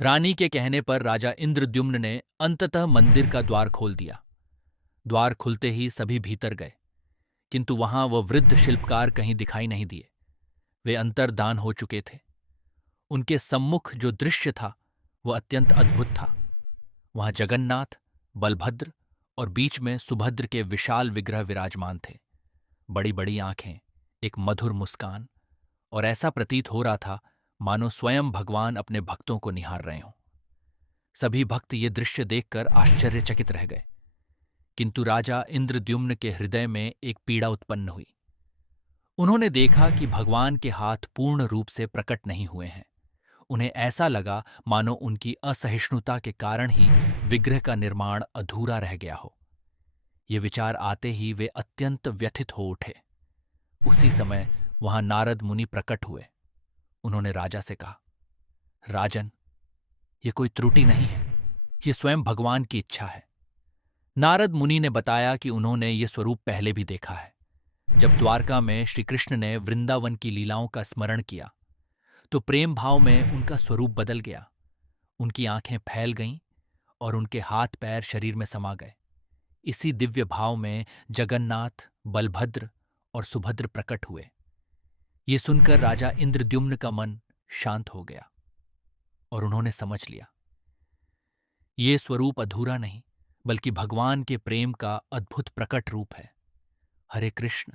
रानी के कहने पर राजा इंद्रद्युम्न ने अंततः मंदिर का द्वार खोल दिया। द्वार खुलते ही सभी भीतर गए, किंतु वहां वह वृद्ध शिल्पकार कहीं दिखाई नहीं दिए। वे अंतर्धान हो चुके थे। उनके सम्मुख जो दृश्य था वह अत्यंत अद्भुत था। वहां जगन्नाथ, बलभद्र और बीच में सुभद्र के विशाल विग्रह विराजमान थे। बड़ी बड़ी आंखें, एक मधुर मुस्कान, और ऐसा प्रतीत हो रहा था मानो स्वयं भगवान अपने भक्तों को निहार रहे हों। सभी भक्त ये दृश्य देखकर आश्चर्यचकित रह गए, किंतु राजा इंद्रद्युम्न के हृदय में एक पीड़ा उत्पन्न हुई। उन्होंने देखा कि भगवान के हाथ पूर्ण रूप से प्रकट नहीं हुए हैं। उन्हें ऐसा लगा मानो उनकी असहिष्णुता के कारण ही विग्रह का निर्माण अधूरा रह गया हो। ये विचार आते ही वे अत्यंत व्यथित हो उठे। उसी समय वहां नारद मुनि प्रकट हुए। उन्होंने राजा से कहा, राजन, ये कोई त्रुटि नहीं है, ये स्वयं भगवान की इच्छा है। नारद मुनि ने बताया कि उन्होंने ये स्वरूप पहले भी देखा है। जब द्वारका में श्री कृष्ण ने वृंदावन की लीलाओं का स्मरण किया तो प्रेम भाव में उनका स्वरूप बदल गया। उनकी आंखें फैल गईं और उनके हाथ पैर शरीर में समा गए। इसी दिव्य भाव में जगन्नाथ, बलभद्र और सुभद्र प्रकट हुए। ये सुनकर राजा इंद्रद्युम्न का मन शांत हो गया और उन्होंने समझ लिया, ये स्वरूप अधूरा नहीं बल्कि भगवान के प्रेम का अद्भुत प्रकट रूप है। हरे कृष्ण,